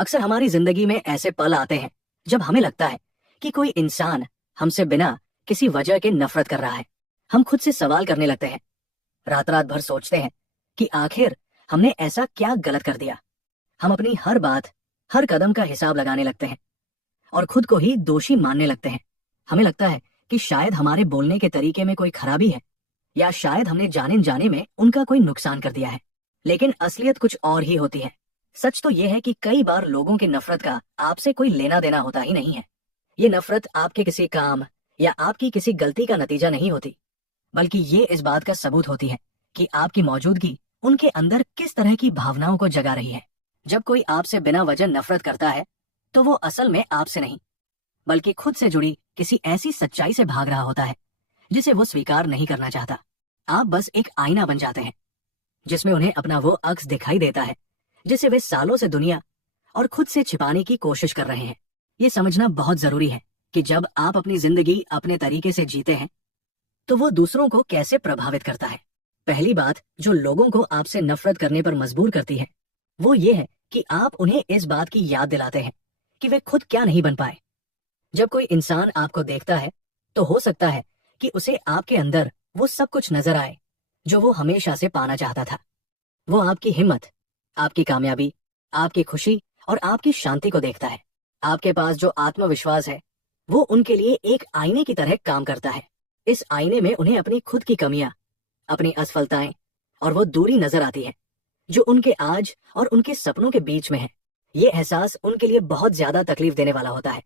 अक्सर हमारी जिंदगी में ऐसे पल आते हैं जब हमें लगता है कि कोई इंसान हमसे बिना किसी वजह के नफरत कर रहा है। हम खुद से सवाल करने लगते हैं, रात रात भर सोचते हैं कि आखिर हमने ऐसा क्या गलत कर दिया। हम अपनी हर बात, हर कदम का हिसाब लगाने लगते हैं और खुद को ही दोषी मानने लगते हैं। हमें लगता है कि शायद हमारे बोलने के तरीके में कोई खराबी है, या शायद हमने जाने जाने में उनका कोई नुकसान कर दिया है। लेकिन असलियत कुछ और ही होती है। सच तो यह है कि कई बार लोगों की नफरत का आपसे कोई लेना देना होता ही नहीं है। ये नफरत आपके किसी काम या आपकी किसी गलती का नतीजा नहीं होती, बल्कि ये इस बात का सबूत होती है कि आपकी मौजूदगी उनके अंदर किस तरह की भावनाओं को जगा रही है। जब कोई आपसे बिना वजह नफरत करता है तो वो असल में आपसे नहीं, बल्कि खुद से जुड़ी किसी ऐसी सच्चाई से भाग रहा होता है जिसे वो स्वीकार नहीं करना चाहता। आप बस एक आईना बन जाते हैं जिसमें उन्हें अपना वो अक्स दिखाई देता है जिसे वे सालों से दुनिया और खुद से छिपाने की कोशिश कर रहे हैं। ये समझना बहुत जरूरी है कि जब आप अपनी जिंदगी अपने तरीके से जीते हैं तो वो दूसरों को कैसे प्रभावित करता है। पहली बात जो लोगों को आपसे नफरत करने पर मजबूर करती है वो ये है कि आप उन्हें इस बात की याद दिलाते हैं कि वे खुद क्या नहीं बन पाए। जब कोई इंसान आपको देखता है तो हो सकता है कि उसे आपके अंदर वो सब कुछ नजर आए जो वो हमेशा से पाना चाहता था। वो आपकी हिम्मत, आपकी कामयाबी, आपकी खुशी और आपकी शांति को देखता है। आपके पास जो आत्मविश्वास है वो उनके लिए एक आईने की तरह काम करता है। इस आईने में उन्हें अपनी खुद की कमियां, अपनी असफलताएं और वो दूरी नजर आती है जो उनके आज और उनके सपनों के बीच में है। ये एहसास उनके लिए बहुत ज्यादा तकलीफ देने वाला होता है,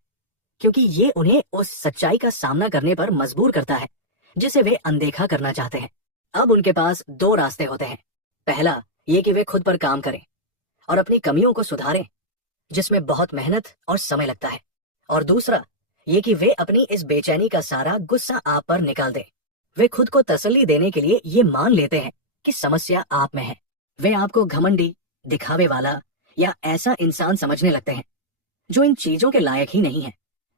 क्योंकि ये उन्हें उस सच्चाई का सामना करने पर मजबूर करता है जिसे वे अनदेखा करना चाहते हैं। अब उनके पास दो रास्ते होते हैं। पहला ये कि वे खुद पर काम करें और अपनी कमियों को सुधारें, जिसमें बहुत मेहनत और समय लगता है। और दूसरा ये कि वे अपनी इस बेचैनी का सारा गुस्सा आप पर निकाल दें। वे खुद को तसल्ली देने के लिए ये मान लेते हैं कि समस्या आप में है। वे आपको घमंडी, दिखावे वाला या ऐसा इंसान समझने लगते हैं जो इन चीजों के लायक ही नहीं है,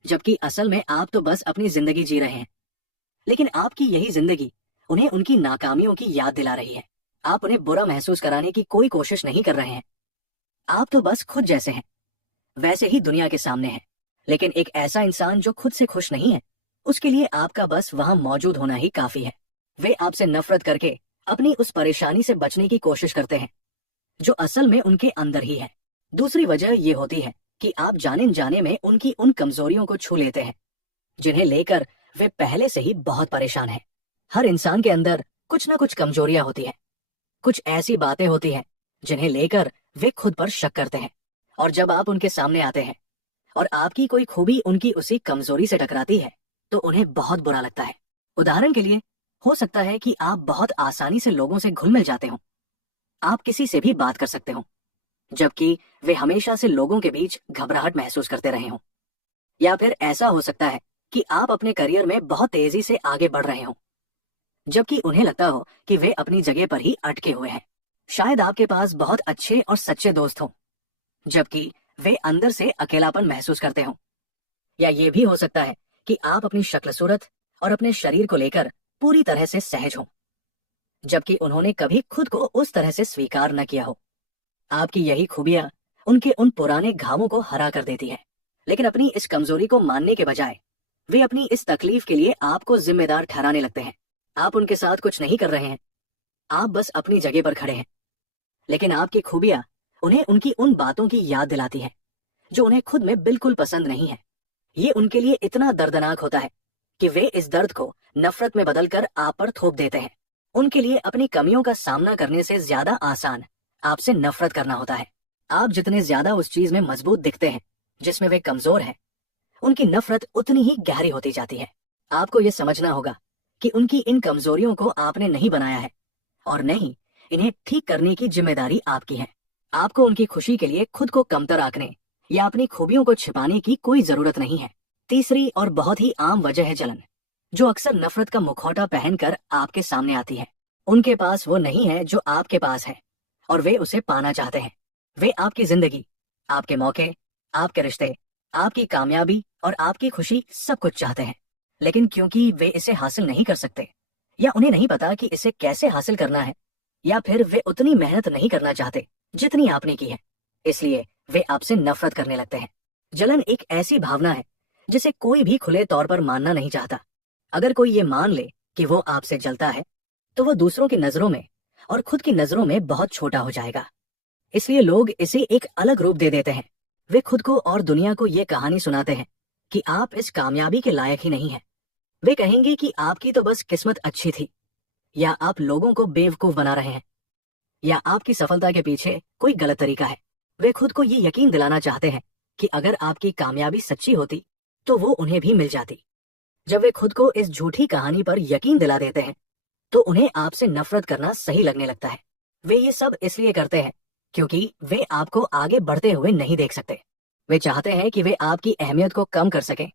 जबकि असल में आप तो बस अपनी जिंदगी जी रहे हैं। लेकिन आपकी यही जिंदगी उन्हें उनकी नाकामियों की याद दिला रही है। आप उन्हें बुरा महसूस कराने की कोई कोशिश नहीं कर रहे हैं। आप तो बस खुद जैसे हैं वैसे ही दुनिया के सामने हैं। लेकिन एक ऐसा इंसान जो खुद से खुश नहीं है, उसके लिए आपका बस वहां मौजूद होना ही काफी है। वे आपसे नफरत करके अपनी उस परेशानी से बचने की कोशिश करते हैं जो असल में उनके अंदर ही है। दूसरी वजह ये होती है कि आप जाने जाने में उनकी उन कमजोरियों को छू लेते हैं जिन्हें लेकर वे पहले से ही बहुत परेशान हैं। हर इंसान के अंदर कुछ ना कुछ कमजोरियां होती हैं, कुछ ऐसी बातें होती हैं जिन्हें लेकर वे खुद पर शक करते हैं। और जब आप उनके सामने आते हैं और आपकी कोई खूबी उनकी उसी कमजोरी से टकराती है तो उन्हें बहुत बुरा लगता है। उदाहरण के लिए हो सकता है कि आप बहुत आसानी से लोगों से घुल मिल जाते हो, आप किसी से भी बात कर सकते हो, जबकि वे हमेशा से लोगों के बीच घबराहट महसूस करते रहे हों। या फिर ऐसा हो सकता है कि आप अपने करियर में बहुत तेजी से आगे बढ़ रहे हो, जबकि उन्हें लगता हो कि वे अपनी जगह पर ही अटके हुए हैं। शायद आपके पास बहुत अच्छे और सच्चे दोस्त हों, जबकि वे अंदर से अकेलापन महसूस करते हों। या ये भी हो सकता है कि आप अपनी शक्ल सूरत और अपने शरीर को लेकर पूरी तरह से सहज हों, जबकि उन्होंने कभी खुद को उस तरह से स्वीकार न किया हो। आपकी यही खूबियां उनके उन पुराने घावों को हरा कर देती है। लेकिन अपनी इस कमजोरी को मानने के बजाय वे अपनी इस तकलीफ के लिए आपको जिम्मेदार ठहराने लगते हैं। आप उनके साथ कुछ नहीं कर रहे हैं, आप बस अपनी जगह पर खड़े हैं। लेकिन आपकी खूबियां उन्हें उनकी उन बातों की याद दिलाती हैं जो उन्हें खुद में बिल्कुल पसंद नहीं है। ये उनके लिए इतना दर्दनाक होता है कि वे इस दर्द को नफरत में बदलकर आप पर थोप देते हैं। उनके लिए अपनी कमियों का सामना करने से ज्यादा आसान आपसे नफरत करना होता है। आप जितने ज्यादा उस चीज में मजबूत दिखते हैं जिसमें वे कमजोर हैं, उनकी नफरत उतनी ही गहरी होती जाती है। आपको यह समझना होगा कि उनकी इन कमजोरियों को आपने नहीं बनाया है और नहीं, इन्हें ठीक करने की जिम्मेदारी आपकी है। आपको उनकी खुशी के लिए खुद को कमतर आंकने या अपनी खूबियों को छिपाने की कोई जरूरत नहीं है। तीसरी और बहुत ही आम वजह है जलन, जो अक्सर नफरत का मुखौटा पहनकर आपके सामने आती है। उनके पास वो नहीं है जो आपके पास है और वे उसे पाना चाहते हैं। वे आपकी जिंदगी, आपके मौके, आपके रिश्ते, आपकी कामयाबी और आपकी खुशी सब कुछ चाहते हैं। लेकिन क्योंकि वे इसे हासिल नहीं कर सकते या उन्हें नहीं पता कि इसे कैसे हासिल करना है, या फिर वे उतनी मेहनत नहीं करना चाहते जितनी आपने की है, इसलिए वे आपसे नफरत करने लगते हैं। जलन एक ऐसी भावना है जिसे कोई भी खुले तौर पर मानना नहीं चाहता। अगर कोई ये मान ले कि वो आपसे जलता है, तो वो दूसरों की नजरों में और खुद की नजरों में बहुत छोटा हो जाएगा। इसलिए लोग इसे एक अलग रूप दे देते हैं। वे खुद को और दुनिया को ये कहानी सुनाते हैं कि आप इस कामयाबी के लायक ही नहीं हैं। वे कहेंगे कि आपकी तो बस किस्मत अच्छी थी, या आप लोगों को बेवकूफ बना रहे हैं, या आपकी सफलता के पीछे कोई गलत तरीका है। वे खुद को ये यकीन दिलाना चाहते हैं कि अगर आपकी कामयाबी सच्ची होती तो वो उन्हें भी मिल जाती। जब वे खुद को इस झूठी कहानी पर यकीन दिला देते हैं, तो उन्हें आपसे नफरत करना सही लगने लगता है। वे ये सब इसलिए करते हैं क्योंकि वे आपको आगे बढ़ते हुए नहीं देख सकते। वे चाहते हैं कि वे आपकी अहमियत को कम कर सकें,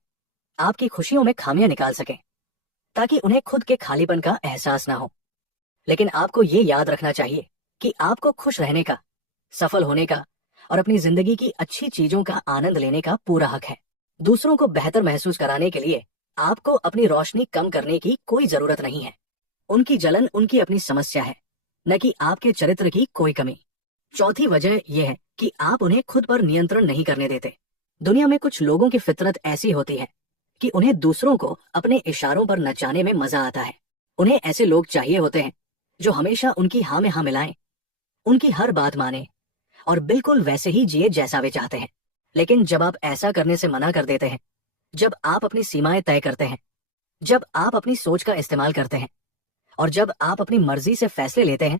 आपकी खुशियों में खामियां निकाल सकें, ताकि उन्हें खुद के खालीपन का एहसास ना हो। लेकिन आपको ये याद रखना चाहिए कि आपको खुश रहने का, सफल होने का और अपनी जिंदगी की अच्छी चीजों का आनंद लेने का पूरा हक है। दूसरों को बेहतर महसूस कराने के लिए आपको अपनी रोशनी कम करने की कोई जरूरत नहीं है। उनकी जलन उनकी अपनी समस्या है, न कि आपके चरित्र की कोई कमी। चौथी वजह यह है कि आप उन्हें खुद पर नियंत्रण नहीं करने देते। दुनिया में कुछ लोगों की फितरत ऐसी होती है कि उन्हें दूसरों को अपने इशारों पर नचाने में मजा आता है। उन्हें ऐसे लोग चाहिए होते हैं जो हमेशा उनकी हाँ में हाँ मिलाएं, उनकी हर बात माने और बिल्कुल वैसे ही जिए जैसा वे चाहते हैं। लेकिन जब आप ऐसा करने से मना कर देते हैं, जब आप अपनी सीमाएं तय करते हैं, जब आप अपनी सोच का इस्तेमाल करते हैं और जब आप अपनी मर्जी से फैसले लेते हैं,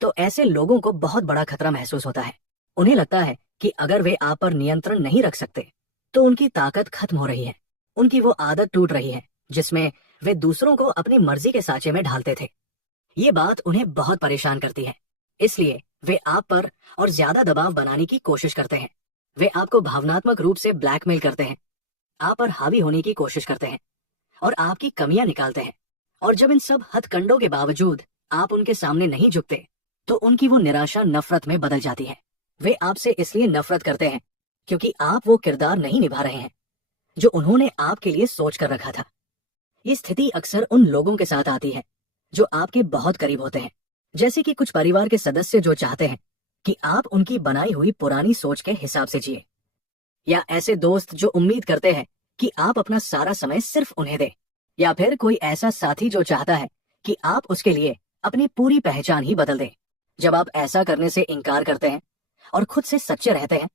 तो ऐसे लोगों को बहुत बड़ा खतरा महसूस होता है। उन्हें लगता है कि अगर वे आप पर नियंत्रण नहीं रख सकते तो उनकी ताकत खत्म हो रही है, उनकी वो आदत टूट रही है जिसमें वे दूसरों को अपनी मर्जी के साँचे में ढालते थे। ये बात उन्हें बहुत परेशान करती है। इसलिए वे आप पर और ज्यादा दबाव बनाने की कोशिश करते हैं। वे आपको भावनात्मक रूप से ब्लैकमेल करते हैं, आप पर हावी होने की कोशिश करते हैं और आपकी कमियां निकालते हैं। और जब इन सब हथकंडों के बावजूद आप उनके सामने नहीं झुकते, तो उनकी वो निराशा नफरत में बदल जाती है। वे आपसे इसलिए नफरत करते हैं क्योंकि आप वो किरदार नहीं निभा रहे हैं जो उन्होंने आपके लिए सोच कर रखा था। ये स्थिति अक्सर उन लोगों के साथ आती है जो आपके बहुत करीब होते हैं, जैसे कि कुछ परिवार के सदस्य जो चाहते हैं कि आप उनकी बनाई हुई पुरानी सोच के हिसाब से जिए, या ऐसे दोस्त जो उम्मीद करते हैं कि आप अपना सारा समय सिर्फ उन्हें दें, या फिर कोई ऐसा साथी जो चाहता है कि आप उसके लिए अपनी पूरी पहचान ही बदल दें। जब आप ऐसा करने से इनकार करते हैं और खुद से सच्चे रहते हैं,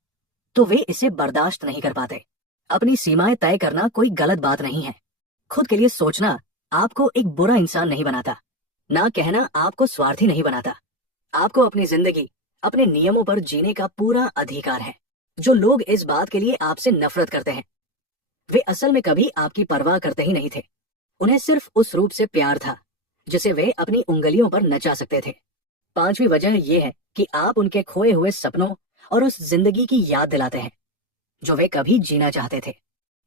तो वे इसे बर्दाश्त नहीं कर पाते। अपनी सीमाएं तय करना कोई गलत बात नहीं है। खुद के लिए सोचना आपको एक बुरा इंसान नहीं बनाता, ना कहना आपको स्वार्थी नहीं बनाता। आपको अपनी जिंदगी अपने नियमों पर जीने का पूरा अधिकार है। जो लोग इस बात के लिए आपसे नफरत करते हैं, वे असल में कभी आपकी परवाह करते ही नहीं थे। उन्हें सिर्फ उस रूप से प्यार था जिसे वे अपनी उंगलियों पर नचा सकते थे। पांचवी वजह यह है कि आप उनके खोए हुए सपनों और उस जिंदगी की याद दिलाते हैं जो वे कभी जीना चाहते थे।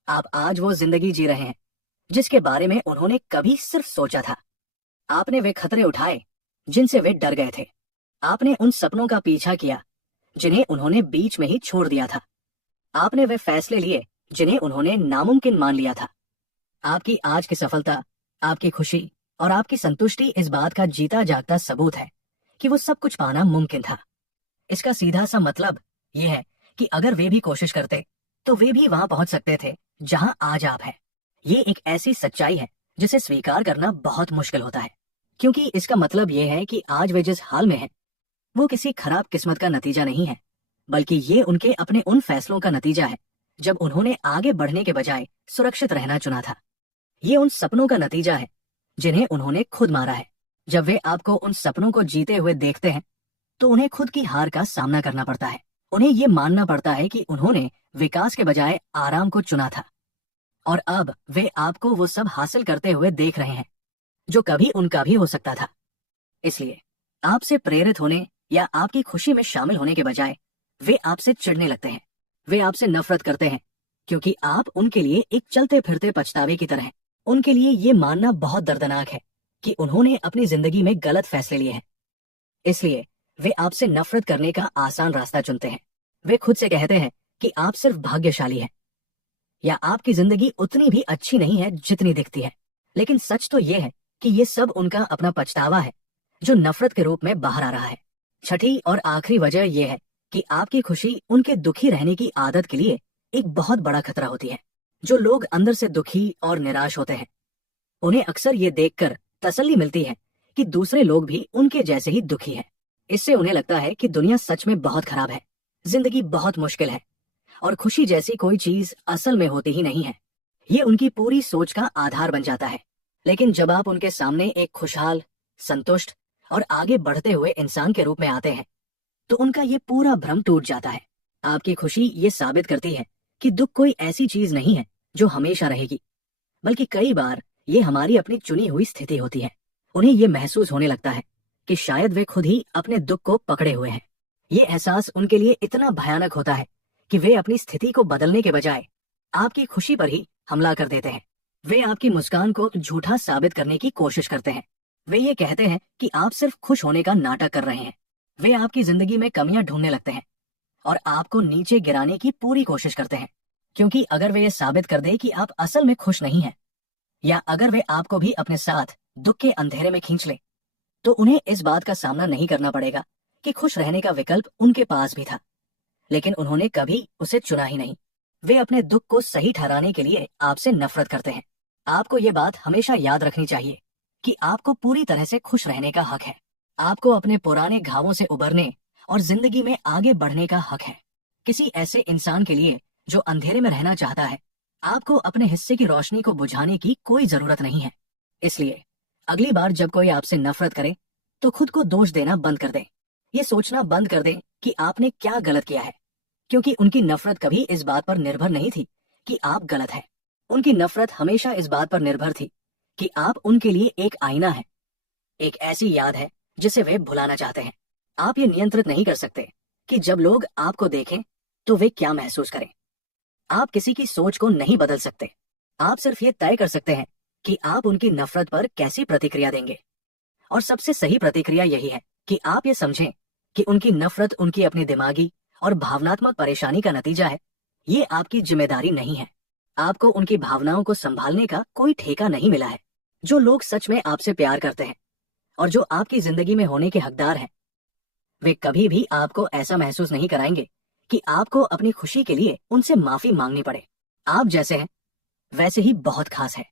आप आज वो जिंदगी जी रहे हैं जिसके बारे में उन्होंने कभी सिर्फ सोचा था। आपने वे खतरे उठाए जिनसे वे डर गए थे। आपने उन सपनों का पीछा किया जिन्हें उन्होंने बीच में ही छोड़ दिया था। आपने वे फैसले लिए जिन्हें उन्होंने नामुमकिन मान लिया था। आपकी आज की सफलता, आपकी खुशी और आपकी संतुष्टि इस बात का जीता जागता सबूत है कि वो सब कुछ पाना मुमकिन था। इसका सीधा सा मतलब ये है कि अगर वे भी कोशिश करते तो वे भी वहां पहुंच सकते थे जहां आज आप हैं। ये एक ऐसी सच्चाई है जिसे स्वीकार करना बहुत मुश्किल होता है, क्योंकि इसका मतलब ये है कि आज वे जिस हाल में हैं वो किसी खराब किस्मत का नतीजा नहीं है, बल्कि ये उनके अपने उन फैसलों का नतीजा है जब उन्होंने आगे बढ़ने के बजाय सुरक्षित रहना चुना था। ये उन सपनों का नतीजा है जिन्हें उन्होंने खुद मारा है। जब वे आपको उन सपनों को जीते हुए देखते हैं, तो उन्हें खुद की हार का सामना करना पड़ता है। उन्हें ये मानना पड़ता है कि उन्होंने विकास के बजाय आराम को चुना था, और अब वे आपको वो सब हासिल करते हुए देख रहे हैं जो कभी उनका भी हो सकता था। इसलिए आपसे प्रेरित होने या आपकी खुशी में शामिल होने के बजाय वे आपसे चिढ़ने लगते हैं। वे आपसे नफरत करते हैं क्योंकि आप उनके लिए एक चलते फिरते पछतावे की तरह हैं। उनके लिए ये मानना बहुत दर्दनाक है कि उन्होंने अपनी जिंदगी में गलत फैसले लिए हैं। इसलिए वे आपसे नफरत करने का आसान रास्ता चुनते हैं। वे खुद से कहते हैं कि आप सिर्फ भाग्यशाली हैं, या आपकी जिंदगी उतनी भी अच्छी नहीं है जितनी दिखती है। लेकिन सच तो ये है कि ये सब उनका अपना पछतावा है जो नफरत के रूप में बाहर आ रहा है। छठी और आखिरी वजह यह है कि आपकी खुशी उनके दुखी रहने की आदत के लिए एक बहुत बड़ा खतरा होती है। जो लोग अंदर से दुखी और निराश होते हैं, उन्हें अक्सर ये देखकर तसल्ली मिलती है कि दूसरे लोग भी उनके जैसे ही दुखी हैं। इससे उन्हें लगता है कि दुनिया सच में बहुत खराब है, जिंदगी बहुत मुश्किल है और खुशी जैसी कोई चीज असल में होती ही नहीं है। ये उनकी पूरी सोच का आधार बन जाता है। लेकिन जब आप उनके सामने एक खुशहाल, संतुष्ट और आगे बढ़ते हुए इंसान के रूप में आते हैं, तो उनका ये पूरा भ्रम टूट जाता है। आपकी खुशी ये साबित करती है कि दुख कोई ऐसी चीज नहीं है जो हमेशा रहेगी, बल्कि कई बार ये हमारी अपनी चुनी हुई स्थिति होती है। उन्हें ये महसूस होने लगता है कि शायद वे खुद ही अपने दुख को पकड़े हुए हैं। ये एहसास उनके लिए इतना भयानक होता है कि वे अपनी स्थिति को बदलने के बजाय आपकी खुशी पर ही हमला कर देते हैं। वे आपकी मुस्कान को झूठा साबित करने की कोशिश करते हैं। वे ये कहते हैं कि आप सिर्फ खुश होने का नाटक कर रहे हैं। वे आपकी जिंदगी में कमियां ढूंढने लगते हैं और आपको नीचे गिराने की पूरी कोशिश करते हैं, क्योंकि अगर वे ये साबित कर दे कि आप असल में खुश नहीं हैं, या अगर वे आपको भी अपने साथ दुख के अंधेरे में खींच ले, तो उन्हें इस बात का सामना नहीं करना पड़ेगा कि खुश रहने का विकल्प उनके पास भी था, लेकिन उन्होंने कभी उसे चुना ही नहीं। वे अपने दुख को सही ठहराने के लिए आपसे नफरत करते हैं। आपको ये बात हमेशा याद रखनी चाहिए कि आपको पूरी तरह से खुश रहने का हक है। आपको अपने पुराने घावों से उबरने और जिंदगी में आगे बढ़ने का हक है। किसी ऐसे इंसान के लिए जो अंधेरे में रहना चाहता है, आपको अपने हिस्से की रोशनी को बुझाने की कोई जरूरत नहीं है। इसलिए अगली बार जब कोई आपसे नफरत करे, तो खुद को दोष देना बंद कर दें। ये सोचना बंद कर दें कि आपने क्या गलत किया है, क्योंकि उनकी नफरत कभी इस बात पर निर्भर नहीं थी कि आप गलत हैं। उनकी नफरत हमेशा इस बात पर निर्भर थी कि आप उनके लिए एक आईना है, एक ऐसी याद है जिसे वे भुलाना चाहते हैं। आप ये नियंत्रित नहीं कर सकते कि जब लोग आपको देखें तो वे क्या महसूस करें। आप किसी की सोच को नहीं बदल सकते। आप सिर्फ ये तय कर सकते हैं कि आप उनकी नफरत पर कैसी प्रतिक्रिया देंगे। और सबसे सही प्रतिक्रिया यही है कि आप ये समझें कि उनकी नफरत उनकी अपनी दिमागी और भावनात्मक परेशानी का नतीजा है। ये आपकी जिम्मेदारी नहीं है। आपको उनकी भावनाओं को संभालने का कोई ठेका नहीं मिला है। जो लोग सच में आपसे प्यार करते हैं और जो आपकी जिंदगी में होने के हकदार हैं, वे कभी भी आपको ऐसा महसूस नहीं कराएंगे कि आपको अपनी खुशी के लिए उनसे माफी मांगनी पड़े। आप जैसे हैं वैसे ही बहुत खास है।